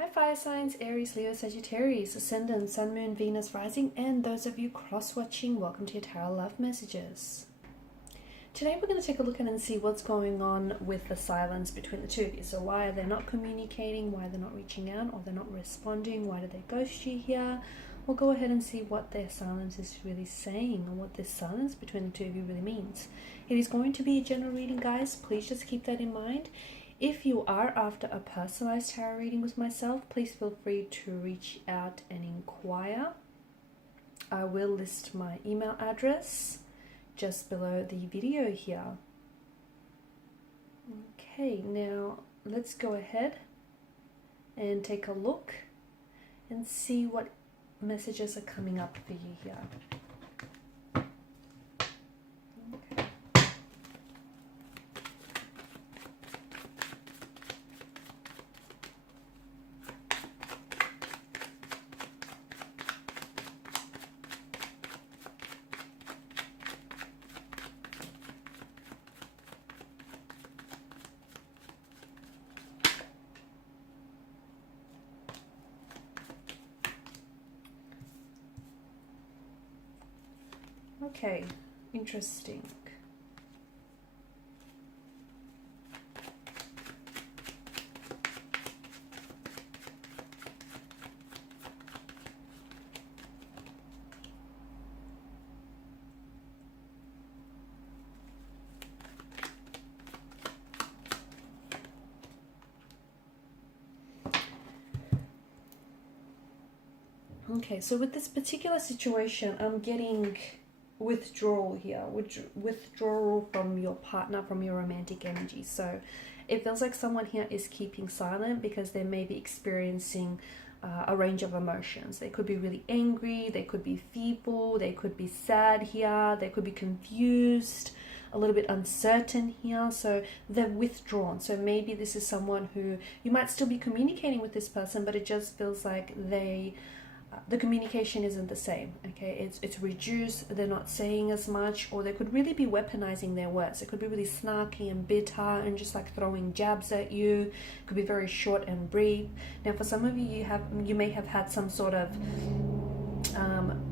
Hi fire signs, Aries, Leo, Sagittarius, Ascendant, Sun, Moon, Venus, Rising, and those of you cross-watching, welcome to your Tarot Love Messages. Today we're going to take a look at and see what's going on with the silence between the two of you. So why are they not communicating, why they're not reaching out, or they're not responding, why do they ghost you here? We'll go ahead and see what their silence is really saying and what this silence between the two of you really means. It is going to be a general reading, guys. Please just keep that in mind. If you are after a personalized tarot reading with myself, please feel free to reach out and inquire. I will list my email address just below the video here. Okay, now let's go ahead and take a look and see what messages are coming up for you here. Okay, interesting. Okay, so with this particular situation, I'm getting withdrawal here, withdrawal from your partner, from your romantic energy. So it feels like someone here is keeping silent because they may be experiencing a range of emotions. They could be really angry, they could be fearful, they could be sad here, they could be confused, a little bit uncertain here. So they're withdrawn. So maybe this is someone who you might still be communicating with this person, but it just feels like the communication isn't the same. Okay, it's reduced, they're not saying as much, or they could really be weaponizing their words. They could be really snarky and bitter and just like throwing jabs at you. It could be very short and brief. Now for some of you, you may have had some sort of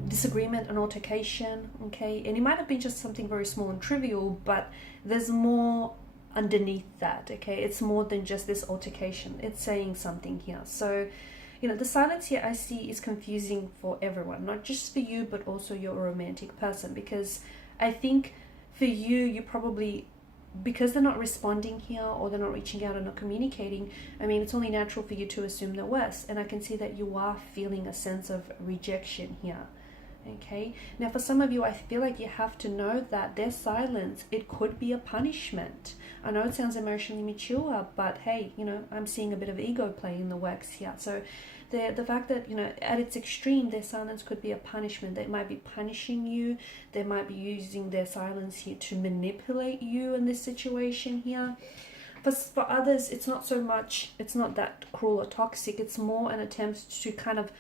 disagreement, an altercation, okay, and it might have been just something very small and trivial, but there's more underneath that. Okay, it's more than just this altercation, it's saying something here. So you know, the silence here I see is confusing for everyone, not just for you, but also your romantic person. Because I think for you, you probably, because they're not responding here or they're not reaching out or not communicating, I mean, it's only natural for you to assume the worst. And I can see that you are feeling a sense of rejection here. Okay, now for some of you, I feel like you have to know that their silence, it could be a punishment. I know it sounds emotionally mature, but hey, you know, I'm seeing a bit of ego play in the works here. So the fact that, you know, at its extreme, their silence could be a punishment. They might be punishing you. They might be using their silence here to manipulate you in this situation here. For others, it's not so much, it's not that cruel or toxic. It's more an attempt to kind of,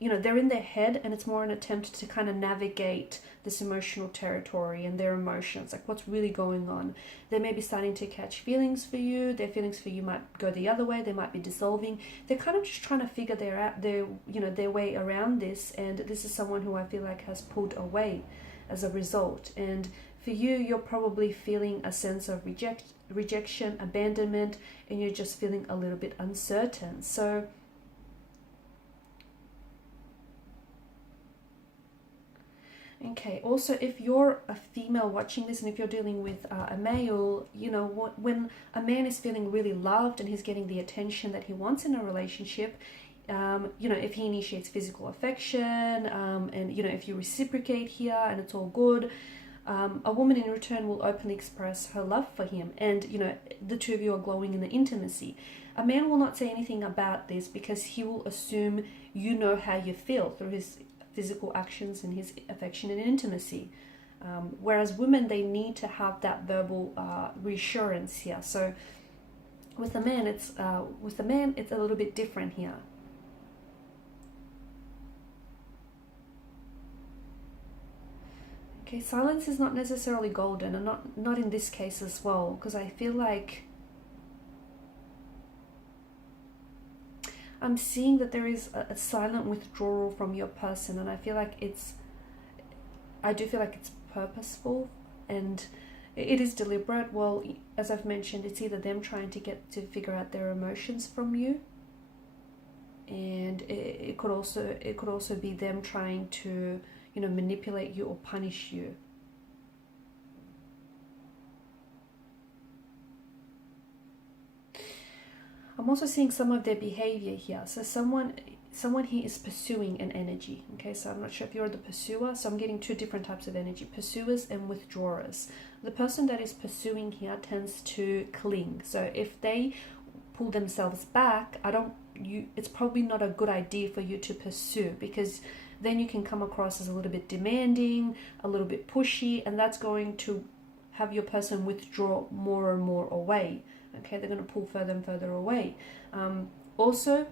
you know, they're in their head, and it's more an attempt to kind of navigate this emotional territory and their emotions, like what's really going on. They may be starting to catch feelings for you. Their feelings for you might go the other way. They might be dissolving. They're kind of just trying to figure their way around this. And this is someone who I feel like has pulled away as a result. And for you, you're probably feeling a sense of rejection, abandonment, and you're just feeling a little bit uncertain. So okay, also if you're a female watching this, and if you're dealing with a male, you know, when a man is feeling really loved and he's getting the attention that he wants in a relationship, you know, if he initiates physical affection, and, you know, if you reciprocate here and it's all good, a woman in return will openly express her love for him, and, you know, the two of you are glowing in the intimacy. A man will not say anything about this because he will assume you know how you feel through his physical actions and his affection and intimacy, whereas women, they need to have that verbal reassurance here. So with a man, it's a little bit different here. Okay, silence is not necessarily golden, and not in this case as well, because I feel like I'm seeing that there is a silent withdrawal from your person, and I do feel like it's purposeful and it is deliberate. Well, as I've mentioned, it's either them trying to get to figure out their emotions from you, and it could also be them trying to, you know, manipulate you or punish you. I'm also seeing some of their behavior here. So someone here is pursuing an energy. Okay, so I'm not sure if you're the pursuer. So I'm getting two different types of energy: pursuers and withdrawers. The person that is pursuing here tends to cling. So if they pull themselves back, it's probably not a good idea for you to pursue, because then you can come across as a little bit demanding, a little bit pushy, and that's going to have your person withdraw more and more away. Okay, they're going to pull further and further away. Also,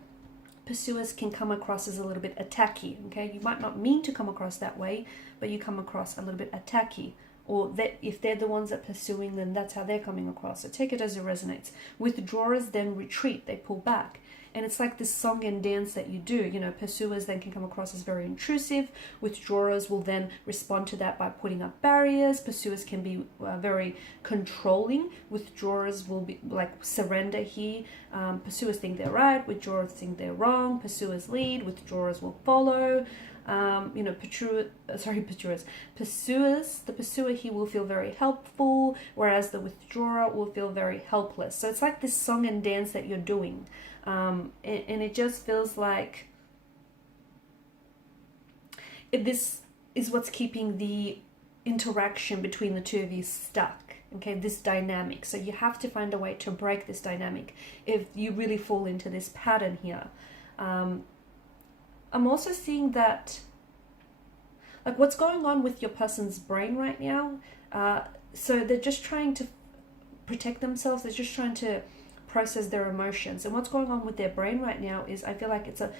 pursuers can come across as a little bit attacky. Okay, you might not mean to come across that way, but you come across a little bit attacky. Or that if they're the ones that are pursuing, then that's how they're coming across. So take it as it resonates. Withdrawers then retreat, they pull back. And it's like this song and dance that you do. You know, pursuers then can come across as very intrusive. Withdrawers will then respond to that by putting up barriers. Pursuers can be very controlling. Withdrawers will be like surrender here. Pursuers think they're right. Withdrawers think they're wrong. Pursuers lead. Withdrawers will follow. You know, pursuers, the pursuer here will feel very helpful, whereas the withdrawer will feel very helpless. So it's like this song and dance that you're doing. And it just feels like this is what's keeping the interaction between the two of you stuck. Okay, this dynamic. So you have to find a way to break this dynamic if you really fall into this pattern here. I'm also seeing that, like, what's going on with your person's brain right now. So they're just trying to protect themselves. They're just trying to process their emotions. And what's going on with their brain right now is, I feel like it's a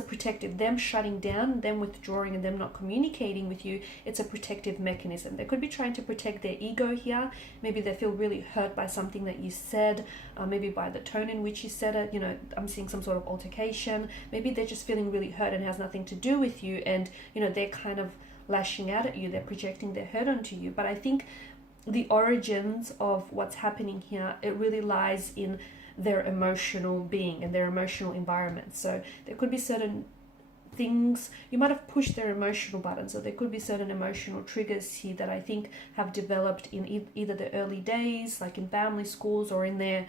protective, them shutting down, them withdrawing, and them not communicating with you. It's a protective mechanism. They could be trying to protect their ego here. Maybe they feel really hurt by something that you said, maybe by the tone in which you said it. You know, I'm seeing some sort of altercation. Maybe they're just feeling really hurt and it has nothing to do with you, and you know, they're kind of lashing out at you. They're projecting their hurt onto you. But I think the origins of what's happening here, it really lies in their emotional being and their emotional environment. So there could be certain things, you might have pushed their emotional buttons, so there could be certain emotional triggers here that I think have developed in either the early days, like in family, schools, or in their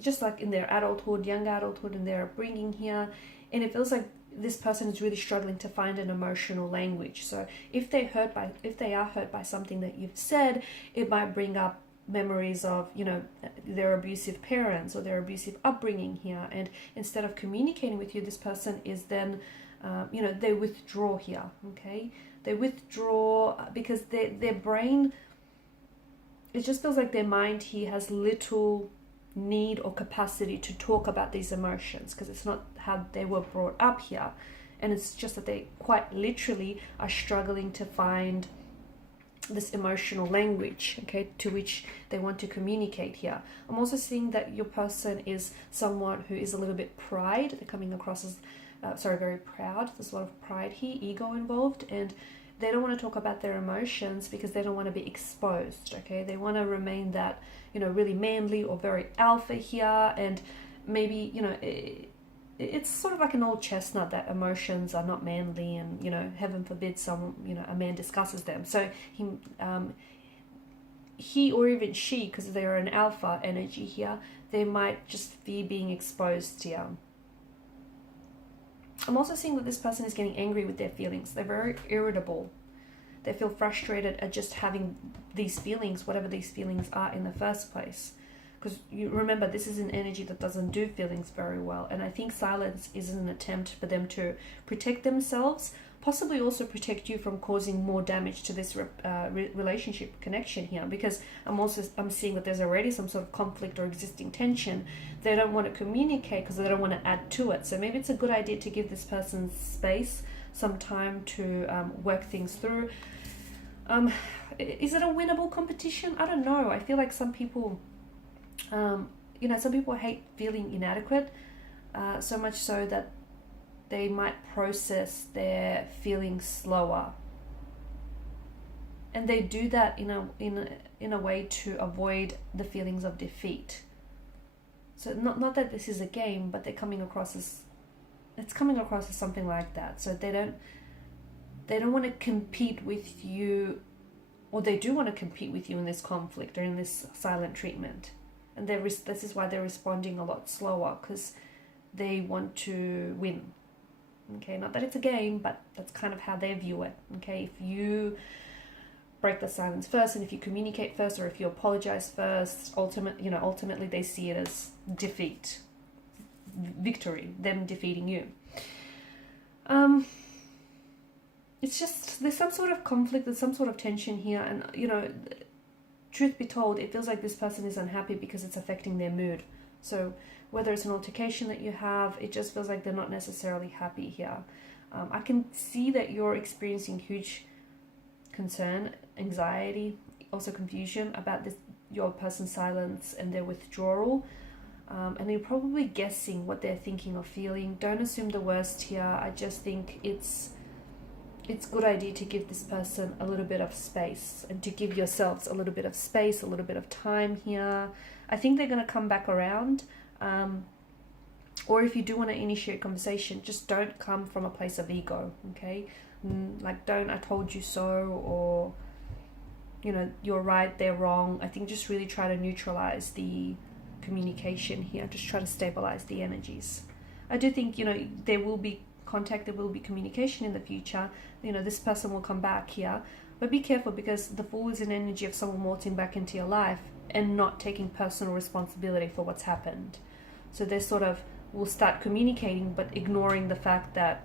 just like in their adulthood, young adulthood, and their upbringing here. And it feels like this person is really struggling to find an emotional language. So if they are hurt by something that you've said, it might bring up memories of, you know, their abusive parents or their abusive upbringing here. And instead of communicating with you, this person is then, you know, they withdraw here. Okay, they withdraw because their brain, it just feels like their mind here has little need or capacity to talk about these emotions, because it's not how they were brought up here. And it's just that they quite literally are struggling to find this emotional language, okay, to which they want to communicate here. I'm also seeing that your person is someone who is a little bit pride. They're coming across as very proud. There's a lot of pride here, ego involved, and they don't want to talk about their emotions because they don't want to be exposed. Okay, they want to remain that, you know, really manly or very alpha here. And maybe, you know, it's sort of like an old chestnut that emotions are not manly, and, you know, heaven forbid a man discusses them. So he or even she, because they're an alpha energy here, they might just be being exposed here. I'm also seeing that this person is getting angry with their feelings. They're very irritable. They feel frustrated at just having these feelings, whatever these feelings are in the first place. Because you remember, this is an energy that doesn't do feelings very well. And I think silence is an attempt for them to protect themselves, possibly also protect you from causing more damage to this relationship connection here. Because I'm seeing that there's already some sort of conflict or existing tension. They don't want to communicate because they don't want to add to it. So maybe it's a good idea to give this person space, some time to work things through. Is it a winnable competition? I don't know. I feel like some people... some people hate feeling inadequate. so much so that they might process their feelings slower. And they do that in a way to avoid the feelings of defeat. So not that this is a game, but they're coming across as, it's coming across as something like that. So they don't want to compete with you, or they do want to compete with you in this conflict or in this silent treatment. And this is why they're responding a lot slower, because they want to win. Okay, not that it's a game, but that's kind of how they view it. Okay, if you break the silence first, and if you communicate first, or if you apologize first, ultimately they see it as defeat, victory, them defeating you. It's just, there's some sort of conflict, there's some sort of tension here, and truth be told, it feels like this person is unhappy because it's affecting their mood. So whether it's an altercation that you have, it just feels like they're not necessarily happy here. I can see that you're experiencing huge concern, anxiety, also confusion about your person's silence and their withdrawal. And you're probably guessing what they're thinking or feeling. Don't assume the worst here. I just think it's a good idea to give this person a little bit of space, and to give yourselves a little bit of space, a little bit of time here. I think they're going to come back around. Or if you do want to initiate conversation, just don't come from a place of ego, okay? Like, don't, I told you so, or, you're right, they're wrong. I think just really try to neutralize the communication here. Just try to stabilize the energies. I do think, there will be contact, there will be communication in the future. This person will come back here. But be careful, because the Fool is an energy of someone waltzing back into your life and not taking personal responsibility for what's happened. So they sort of will start communicating, but ignoring the fact that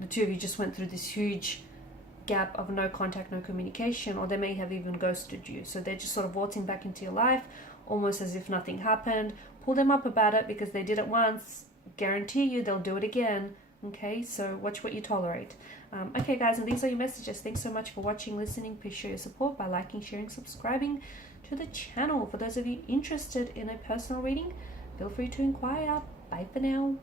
the two of you just went through this huge gap of no contact, no communication, or they may have even ghosted you. So they're just sort of waltzing back into your life, almost as if nothing happened. Pull them up about it, because they did it once. Guarantee you they'll do it again. Okay, so watch what you tolerate. Okay, guys, and these are your messages. Thanks so much for watching, listening. Please show your support by liking, sharing, subscribing to the channel. For those of you interested in a personal reading, feel free to inquire. Bye for now.